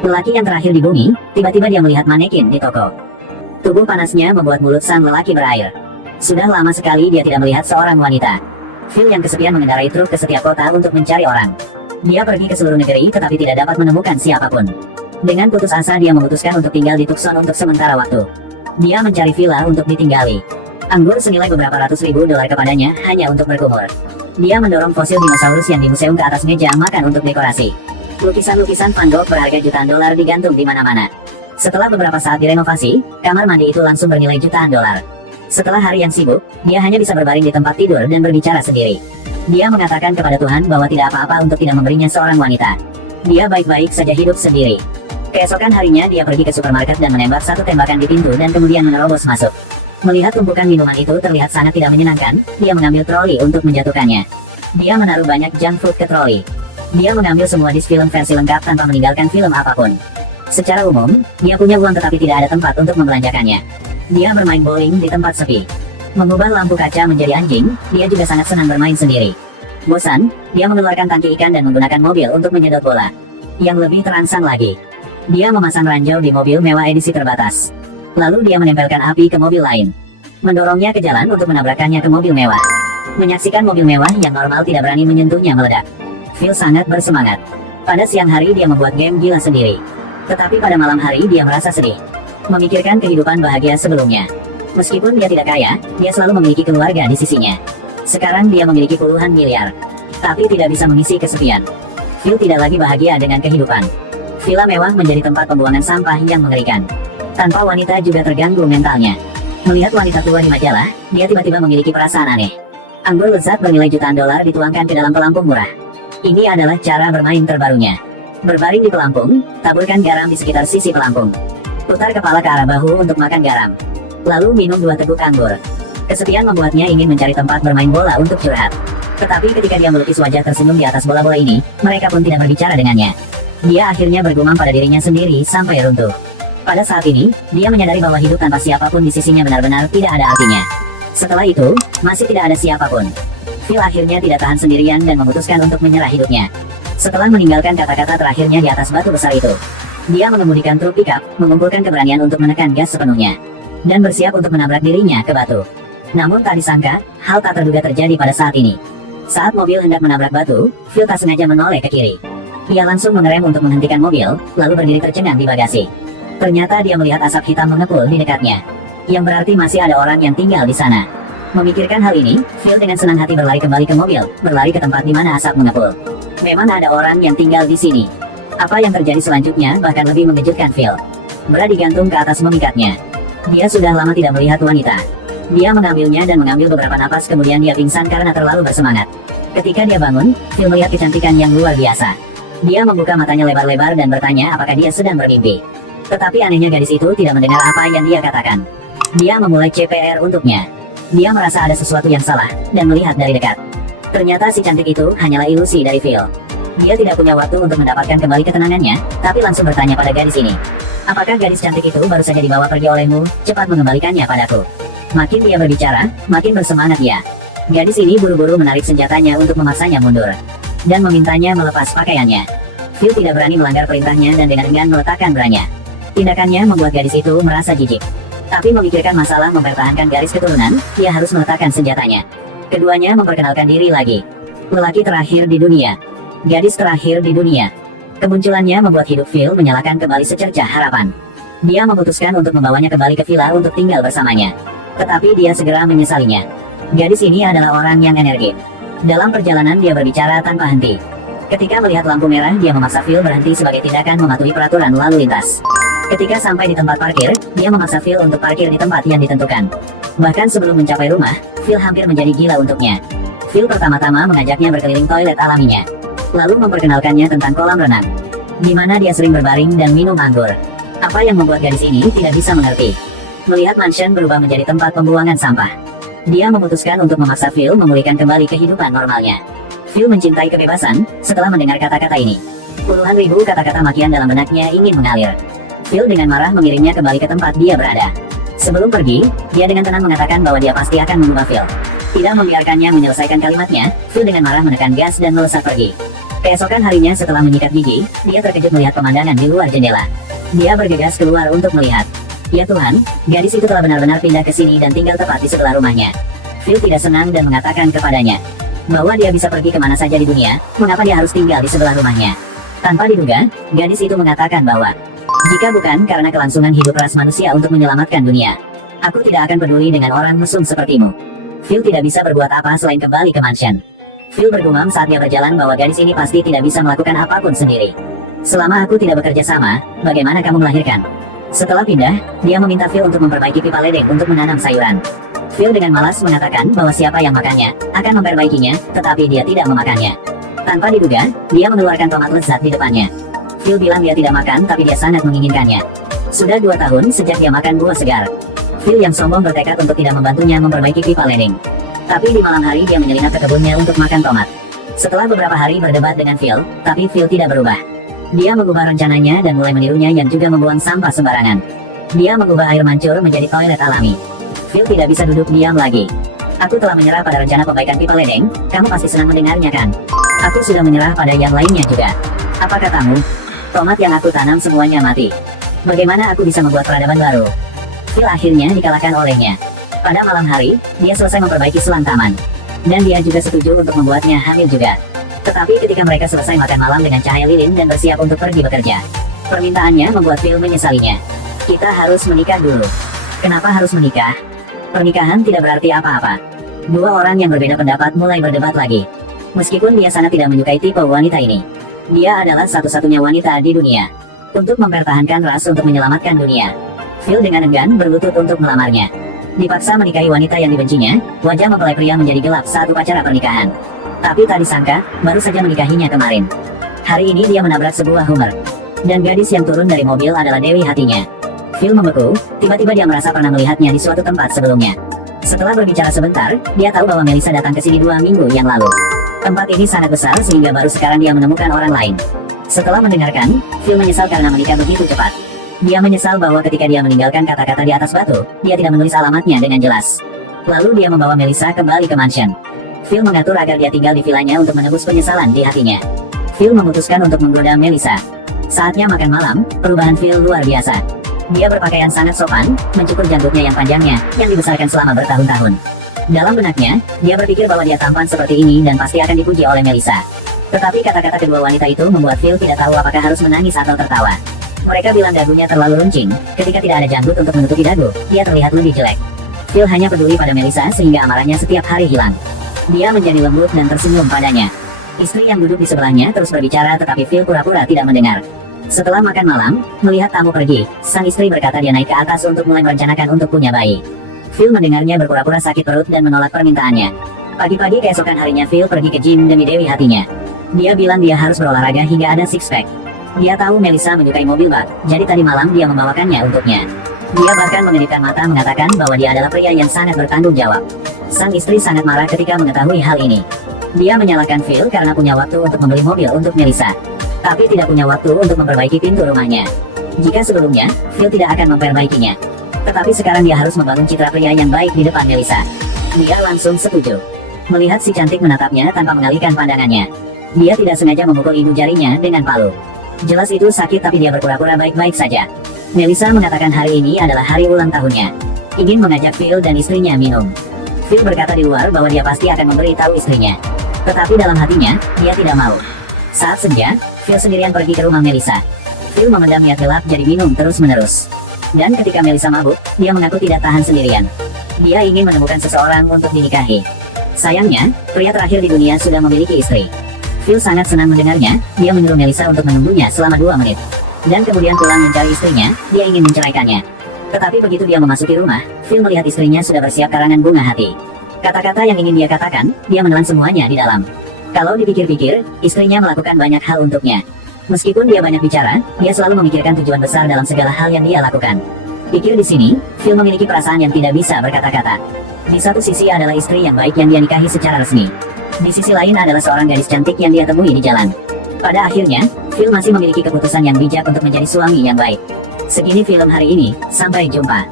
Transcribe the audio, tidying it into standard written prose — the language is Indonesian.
Lelaki yang terakhir di bumi, tiba-tiba dia melihat manekin di toko. Tubuh panasnya membuat mulut sang lelaki berair. Sudah lama sekali dia tidak melihat seorang wanita. Phil yang kesepian mengendarai truk ke setiap kota untuk mencari orang. Dia pergi ke seluruh negeri tetapi tidak dapat menemukan siapapun. Dengan putus asa dia memutuskan untuk tinggal di Tucson untuk sementara waktu. Dia mencari villa untuk ditinggali. Anggur senilai beberapa ratus ribu dolar kepadanya hanya untuk berkumur. Dia mendorong fosil dinosaurus yang di museum ke atas meja makan untuk dekorasi. Lukisan-lukisan Van Gogh berharga jutaan dolar digantung di mana-mana. Setelah beberapa saat direnovasi, kamar mandi itu langsung bernilai jutaan dolar. Setelah hari yang sibuk, dia hanya bisa berbaring di tempat tidur dan berbicara sendiri. Dia mengatakan kepada Tuhan bahwa tidak apa-apa untuk tidak memberinya seorang wanita. Dia baik-baik saja hidup sendiri. Keesokan harinya dia pergi ke supermarket dan menembak satu tembakan di pintu dan kemudian menerobos masuk. Melihat tumpukan minuman itu terlihat sangat tidak menyenangkan, dia mengambil troli untuk menjatuhkannya. Dia menaruh banyak junk food ke troli. Dia mengambil semua disk film versi lengkap tanpa meninggalkan film apapun. Secara umum, dia punya uang tetapi tidak ada tempat untuk membelanjakannya. Dia bermain bowling di tempat sepi. Mengubah lampu kaca menjadi anjing, dia juga sangat senang bermain sendiri. Bosan, dia mengeluarkan tangki ikan dan menggunakan mobil untuk menyedot bola. Yang lebih terangsang lagi, dia memasang ranjau di mobil mewah edisi terbatas. Lalu dia menempelkan api ke mobil lain. Mendorongnya ke jalan untuk menabrakkannya ke mobil mewah. Menyaksikan mobil mewah yang normal tidak berani menyentuhnya meledak. Phil sangat bersemangat. Pada siang hari dia membuat game gila sendiri. Tetapi pada malam hari dia merasa sedih. Memikirkan kehidupan bahagia sebelumnya. Meskipun dia tidak kaya, dia selalu memiliki keluarga di sisinya. Sekarang dia memiliki puluhan miliar. Tapi tidak bisa mengisi kesepian. Phil tidak lagi bahagia dengan kehidupan. Villa mewah menjadi tempat pembuangan sampah yang mengerikan. Tanpa wanita juga terganggu mentalnya. Melihat wanita tua di majalah, dia tiba-tiba memiliki perasaan aneh. Anggur lezat bernilai jutaan dolar dituangkan ke dalam pelampung murah. Ini adalah cara bermain terbarunya. Berbaring di pelampung, taburkan garam di sekitar sisi pelampung. Putar kepala ke arah bahu untuk makan garam. Lalu minum 2 teguk anggur. Kesepian membuatnya ingin mencari tempat bermain bola untuk curhat. Tetapi ketika dia melukis wajah tersenyum di atas bola-bola ini, mereka pun tidak berbicara dengannya. Dia akhirnya bergumam pada dirinya sendiri sampai runtuh. Pada saat ini, dia menyadari bahwa hidup tanpa siapapun di sisinya benar-benar tidak ada artinya. Setelah itu, masih tidak ada siapapun. Phil akhirnya tidak tahan sendirian dan memutuskan untuk menyerah hidupnya. Setelah meninggalkan kata-kata terakhirnya di atas batu besar itu, dia mengemudikan truk pickup, mengumpulkan keberanian untuk menekan gas sepenuhnya, dan bersiap untuk menabrak dirinya ke batu. Namun tak disangka, hal tak terduga terjadi pada saat ini. Saat mobil hendak menabrak batu, Phil tak sengaja menoleh ke kiri. Ia langsung mengerem untuk menghentikan mobil, lalu berdiri tercengang di bagasi. Ternyata dia melihat asap hitam mengepul di dekatnya. Yang berarti masih ada orang yang tinggal di sana. Memikirkan hal ini, Phil dengan senang hati berlari kembali ke mobil, berlari ke tempat di mana asap mengepul. Memang ada orang yang tinggal di sini. Apa yang terjadi selanjutnya bahkan lebih mengejutkan Phil. Bra digantung ke atas memikatnya. Dia sudah lama tidak melihat wanita. Dia mengambilnya dan mengambil beberapa napas kemudian dia pingsan karena terlalu bersemangat. Ketika dia bangun, Phil melihat kecantikan yang luar biasa. Dia membuka matanya lebar-lebar dan bertanya apakah dia sedang bermimpi. Tetapi anehnya gadis itu tidak mendengar apa yang dia katakan. Dia memulai CPR untuknya. Dia merasa ada sesuatu yang salah, dan melihat dari dekat. Ternyata si cantik itu hanyalah ilusi dari Phil. Dia tidak punya waktu untuk mendapatkan kembali ketenangannya, tapi langsung bertanya pada gadis ini. Apakah gadis cantik itu baru saja dibawa pergi olehmu? Cepat mengembalikannya padaku. Makin dia berbicara, makin bersemangat ia. Gadis ini buru-buru menarik senjatanya untuk memaksanya mundur. Dan memintanya melepas pakaiannya. Phil tidak berani melanggar perintahnya dan dengan enggan meletakkan branya. Tindakannya membuat gadis itu merasa jijik. Tapi memikirkan masalah mempertahankan garis keturunan, dia harus meletakkan senjatanya. Keduanya memperkenalkan diri lagi. Lelaki terakhir di dunia. Gadis terakhir di dunia. Kemunculannya membuat hidup Phil menyalakan kembali secercah harapan. Dia memutuskan untuk membawanya kembali ke villa untuk tinggal bersamanya. Tetapi dia segera menyesalinya. Gadis ini adalah orang yang energik. Dalam perjalanan dia berbicara tanpa henti. Ketika melihat lampu merah, dia memaksa Phil berhenti sebagai tindakan mematuhi peraturan lalu lintas. Ketika sampai di tempat parkir, dia memaksa Phil untuk parkir di tempat yang ditentukan. Bahkan sebelum mencapai rumah, Phil hampir menjadi gila untuknya. Phil pertama-tama mengajaknya berkeliling toilet alaminya. Lalu memperkenalkannya tentang kolam renang, di mana dia sering berbaring dan minum anggur. Apa yang membuat gadis ini tidak bisa mengerti. Melihat mansion berubah menjadi tempat pembuangan sampah, dia memutuskan untuk memaksa Phil memulihkan kembali kehidupan normalnya. Phil mencintai kebebasan setelah mendengar kata-kata ini. Puluhan ribu kata-kata makian dalam benaknya ingin mengalir. Phil dengan marah mengirimnya kembali ke tempat dia berada. Sebelum pergi, dia dengan tenang mengatakan bahwa dia pasti akan mengubah Phil. Tidak membiarkannya menyelesaikan kalimatnya, Phil dengan marah menekan gas dan melesat pergi. Keesokan harinya setelah menyikat gigi, dia terkejut melihat pemandangan di luar jendela. Dia bergegas keluar untuk melihat. Ya Tuhan, gadis itu telah benar-benar pindah ke sini dan tinggal tepat di sebelah rumahnya. Phil tidak senang dan mengatakan kepadanya bahwa dia bisa pergi kemana saja di dunia, mengapa dia harus tinggal di sebelah rumahnya. Tanpa diduga, gadis itu mengatakan bahwa jika bukan karena kelangsungan hidup ras manusia untuk menyelamatkan dunia, aku tidak akan peduli dengan orang mesum sepertimu. Phil tidak bisa berbuat apa selain kembali ke mansion. Phil bergumam saat dia berjalan bahwa gadis ini pasti tidak bisa melakukan apapun sendiri. Selama aku tidak bekerja sama, bagaimana kamu melahirkan? Setelah pindah, dia meminta Phil untuk memperbaiki pipa ledek untuk menanam sayuran. Phil dengan malas mengatakan bahwa siapa yang makannya, akan memperbaikinya, tetapi dia tidak memakannya. Tanpa diduga, dia mengeluarkan tomat lezat di depannya. Phil bilang dia tidak makan tapi dia sangat menginginkannya. Sudah 2 tahun sejak dia makan buah segar. Phil yang sombong bertekad untuk tidak membantunya memperbaiki pipa ledeng. Tapi di malam hari dia menyelinap ke kebunnya untuk makan tomat. Setelah beberapa hari berdebat dengan Phil, tapi Phil tidak berubah. Dia mengubah rencananya dan mulai menirunya yang juga membuang sampah sembarangan. Dia mengubah air mancur menjadi toilet alami. Phil tidak bisa duduk diam lagi. Aku telah menyerah pada rencana perbaikan pipa ledeng, kamu pasti senang mendengarnya kan? Aku sudah menyerah pada yang lainnya juga. Apa katamu? Tomat yang aku tanam semuanya mati. Bagaimana aku bisa membuat peradaban baru? Phil akhirnya dikalahkan olehnya. Pada malam hari, dia selesai memperbaiki selang taman. Dan dia juga setuju untuk membuatnya hamil juga. Tetapi ketika mereka selesai makan malam dengan cahaya lilin dan bersiap untuk pergi bekerja, permintaannya membuat Phil menyesalinya. Kita harus menikah dulu. Kenapa harus menikah? Pernikahan tidak berarti apa-apa. 2 orang yang berbeda pendapat mulai berdebat lagi. Meskipun dia sangat tidak menyukai tipe wanita ini, dia adalah satu-satunya wanita di dunia. Untuk mempertahankan ras untuk menyelamatkan dunia, Phil dengan enggan berlutut untuk melamarnya. Dipaksa menikahi wanita yang dibencinya, wajah mempelai pria menjadi gelap saat upacara pernikahan. Tapi tak disangka, baru saja menikahinya kemarin. Hari ini dia menabrak sebuah Hummer. Dan gadis yang turun dari mobil adalah Dewi hatinya. Phil membeku, tiba-tiba dia merasa pernah melihatnya di suatu tempat sebelumnya. Setelah berbicara sebentar, dia tahu bahwa Melissa datang ke sini 2 minggu yang lalu. Tempat ini sangat besar sehingga baru sekarang dia menemukan orang lain. Setelah mendengarkan, Phil menyesal karena menikah begitu cepat. Dia menyesal bahwa ketika dia meninggalkan kata-kata di atas batu, dia tidak menulis alamatnya dengan jelas. Lalu dia membawa Melissa kembali ke mansion. Phil mengatur agar dia tinggal di vilanya untuk menebus penyesalan di hatinya. Phil memutuskan untuk menggoda Melissa. Saatnya makan malam, perubahan Phil luar biasa. Dia berpakaian sangat sopan, mencukur janggutnya yang panjangnya, yang dibesarkan selama bertahun-tahun. Dalam benaknya, dia berpikir bahwa dia tampan seperti ini dan pasti akan dipuji oleh Melissa. Tetapi kata-kata kedua wanita itu membuat Phil tidak tahu apakah harus menangis atau tertawa. Mereka bilang dagunya terlalu runcing, ketika tidak ada janggut untuk menutupi dagu, dia terlihat lebih jelek. Phil hanya peduli pada Melissa sehingga amarahnya setiap hari hilang. Dia menjadi lembut dan tersenyum padanya. Istri yang duduk di sebelahnya terus berbicara tetapi Phil pura-pura tidak mendengar. Setelah makan malam, melihat tamu pergi, sang istri berkata dia naik ke atas untuk mulai merencanakan untuk punya bayi. Phil mendengarnya berpura-pura sakit perut dan menolak permintaannya. Pagi-pagi keesokan harinya Phil pergi ke gym demi Dewi hatinya. Dia bilang dia harus berolahraga hingga ada six-pack. Dia tahu Melissa menyukai mobil bak, jadi tadi malam dia membawakannya untuknya. Dia bahkan mengedipkan mata mengatakan bahwa dia adalah pria yang sangat bertanggung jawab. Sang istri sangat marah ketika mengetahui hal ini. Dia menyalahkan Phil karena punya waktu untuk membeli mobil untuk Melissa, tapi tidak punya waktu untuk memperbaiki pintu rumahnya. Jika sebelumnya, Phil tidak akan memperbaikinya. Tetapi sekarang dia harus membangun citra pria yang baik di depan Melissa. Dia langsung setuju. Melihat si cantik menatapnya tanpa mengalihkan pandangannya. Dia tidak sengaja memukul ibu jarinya dengan palu. Jelas itu sakit tapi dia berpura-pura baik-baik saja. Melissa mengatakan hari ini adalah hari ulang tahunnya. Ingin mengajak Phil dan istrinya minum. Phil berkata di luar bahwa dia pasti akan memberitahu istrinya. Tetapi dalam hatinya, dia tidak mau. Saat senja, Phil sendirian pergi ke rumah Melissa. Phil memendam niat gelap jadi minum terus-menerus. Dan ketika Melissa mabuk, dia mengaku tidak tahan sendirian. Dia ingin menemukan seseorang untuk dinikahi. Sayangnya, pria terakhir di dunia sudah memiliki istri. Phil sangat senang mendengarnya, dia menyuruh Melissa untuk menunggunya selama 2 menit. Dan kemudian pulang mencari istrinya, dia ingin menceraikannya. Tetapi begitu dia memasuki rumah, Phil melihat istrinya sudah bersiap karangan bunga hati. Kata-kata yang ingin dia katakan, dia menelan semuanya di dalam. Kalau dipikir-pikir, istrinya melakukan banyak hal untuknya. Meskipun dia banyak bicara, dia selalu memikirkan tujuan besar dalam segala hal yang dia lakukan. Pikir di sini, Phil memiliki perasaan yang tidak bisa berkata-kata. Di satu sisi adalah istri yang baik yang dia nikahi secara resmi. Di sisi lain adalah seorang gadis cantik yang dia temui di jalan. Pada akhirnya, Phil masih memiliki keputusan yang bijak untuk menjadi suami yang baik. Segini film hari ini, sampai jumpa.